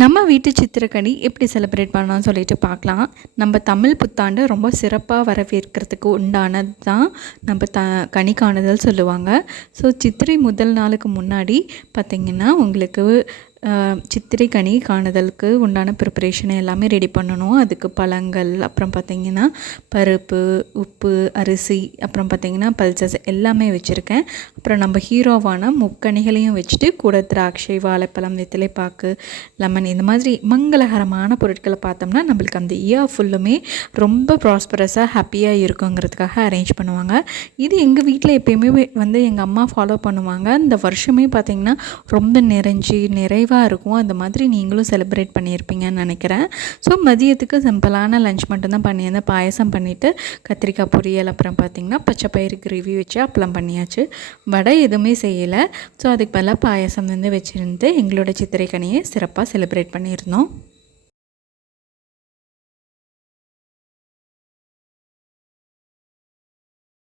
நம்ம வீட்டு சித்திரக்கனி எப்படி செலிப்ரேட் பண்ணலாம்னு சொல்லிட்டு பார்க்கலாம். நம்ம தமிழ் புத்தாண்டு ரொம்ப சிறப்பாக வரவேற்கிறதுக்கு உண்டானது தான் நம்ம கனி காணுதல் சொல்லுவாங்க. ஸோ சித்திரை முதல் நாளுக்கு முன்னாடி பார்த்திங்கன்னா உங்களுக்கு சித்திரை கனி காணுதலுக்கு உண்டான ப்ரிப்பரேஷனை எல்லாமே ரெடி பண்ணணும். அதுக்கு பழங்கள், அப்புறம் பார்த்திங்கன்னா பருப்பு, உப்பு, அரிசி, அப்புறம் பார்த்திங்கன்னா பல்சஸ் எல்லாமே வச்சுருக்கேன். அப்புறம் நம்ம ஹீரோவான முக்கணிகளையும் வச்சுட்டு கூட திராட்சை, வாழைப்பழம், வெற்றிலைப்பாக்கு, லெமன் இந்த மாதிரி மங்களகரமான பொருட்களை பார்த்தோம்னா நம்மளுக்கு அந்த இயர் ஃபுல்லுமே ரொம்ப ப்ராஸ்பரஸாக ஹாப்பியாக இருக்குங்கிறதுக்காக அரேஞ்ச் பண்ணுவாங்க. இது எங்கள் வீட்டில் எப்போயுமே எங்கள் அம்மா ஃபாலோ பண்ணுவாங்க. இந்த வருஷமே பார்த்திங்கன்னா ரொம்ப நிறைவாக இருக்கும். அந்த மாதிரி நீங்களும் செலிப்ரேட் பண்ணியிருப்பீங்கன்னு நினைக்கிறேன். ஸோ மதியத்துக்கு சிம்பிளான லஞ்ச் மட்டும்தான் பண்ணியிருந்தேன். பாயசம் பண்ணிவிட்டு கத்திரிக்காய் பொரியல், அப்புறம் பார்த்திங்கன்னா பச்சை பயிறு கிரேவி வச்சு அப்பளம் பண்ணியாச்சு. வடை எதுவுமே செய்யலை. ஸோ அதுக்கு பதிலாக பாயசம் வச்சுருந்து எங்களோட சித்திரை கனியை சிறப்பாக செலிப்ரேட் பண்ணியிருந்தோம்.